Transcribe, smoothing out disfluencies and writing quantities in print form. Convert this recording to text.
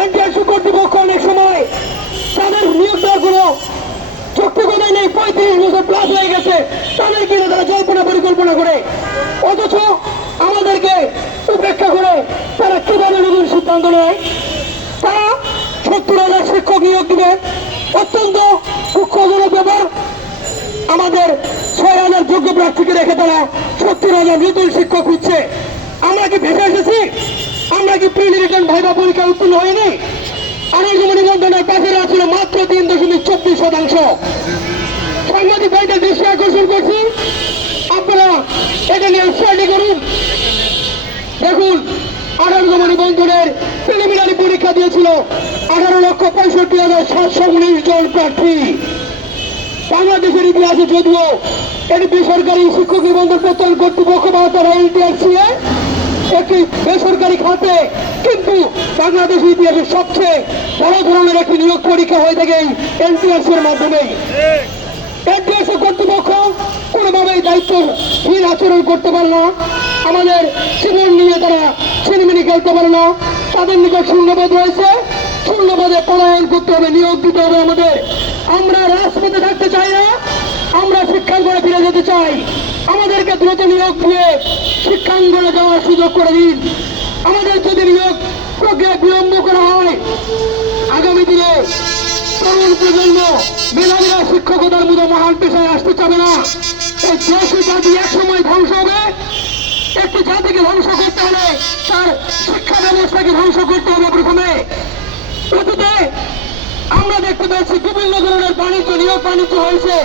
NTRC কর্তৃপক্ষ অনেক সময় তাদের নিয়োগ দেওয়ার কোনো যৌক্তিকতাই নেই। 35 বছর প্লাস হয়ে গেছে, তাদের কিনা তারা জল্পনা পরিকল্পনা করে, অথচ আমাদেরকে উপেক্ষা করে তারা কিভাবে নতুন সিদ্ধান্ত নেয়। তারা 70,000 শিক্ষক নিয়োগ দিবে, অত্যন্ত দুঃখজনক ব্যাপার। আমাদের 6,000 যোগ্য প্রার্থীকে রেখে তারা 70,000 নতুন শিক্ষক হচ্ছে। আমরা কি ভেসে এসেছি? আমরা কি প্রি রিটার্ন ভাইভা পরীক্ষা উত্তীর্ণ হয়নি? আনন্দমণি নিবন্ধনের প্যাসেজ ছিল মাত্র 3.24%। সাংবাদিক ভাইদের দৃষ্টি আকর্ষণ করছি, আপনারা এটা নিয়ে স্টাডি করুন। দেখুন, আনন্দমণি নিবন্ধনের প্রিলিমিনারি পরীক্ষা দিয়েছিল 18,65,719 জন প্রার্থী। বাংলাদেশের ইতিহাসে যদিও এটি বেসরকারি শিক্ষক নিবন্ধন প্রত্যয়ন কর্তৃপক্ষ বা তারা এনটিআরসি একটি বেসরকারি খাতে, কিন্তু বাংলাদেশের ইতিহাসে সবচেয়ে বড় ধরনের একটি নিয়োগ পরীক্ষা হয়ে থাকে এনটিআরসি এর মাধ্যমেই। এনটিআরসি কর্তৃপক্ষ কোনোভাবেই দায়িত্বহীন আচরণ করতে পারে না, আমাদের জীবন নিয়ে তারা ছিনিমিনি খেলতে পারে না। তাদের নিকট শূন্যপদ রয়েছে, শূন্যপদে পলায়ন করতে হবে, নিয়োগ দিতে হবে আমাদের। আমরা রাজপথে থাকতে চাই না, আমরা শিক্ষাঙ্গনে ফিরে যেতে চাই। আমাদেরকে দ্রুত নিয়োগ দিয়ে শিক্ষাঙ্গনে যাওয়ার সুযোগ করে দিন। আমাদের যদি নিয়োগ প্রক্রিয়া বিলম্ব করা হয়, আগামী দিনে তরুণ প্রজন্ম মেধাবীরা শিক্ষকতার মতো মহান পেশায় আসতে চাবে না। এই দেশ জাতি একসময় ধ্বংস হবে। একটি জাতিকে ধ্বংস করতে হলে তার শিক্ষা ব্যবস্থাকে ধ্বংস করতে হবে প্রথমে। অতীতে আমরা দেখতে পাচ্ছি বিভিন্ন ধরনের বাণিজ্য, নিয়োগ বাণিজ্য হয়েছে।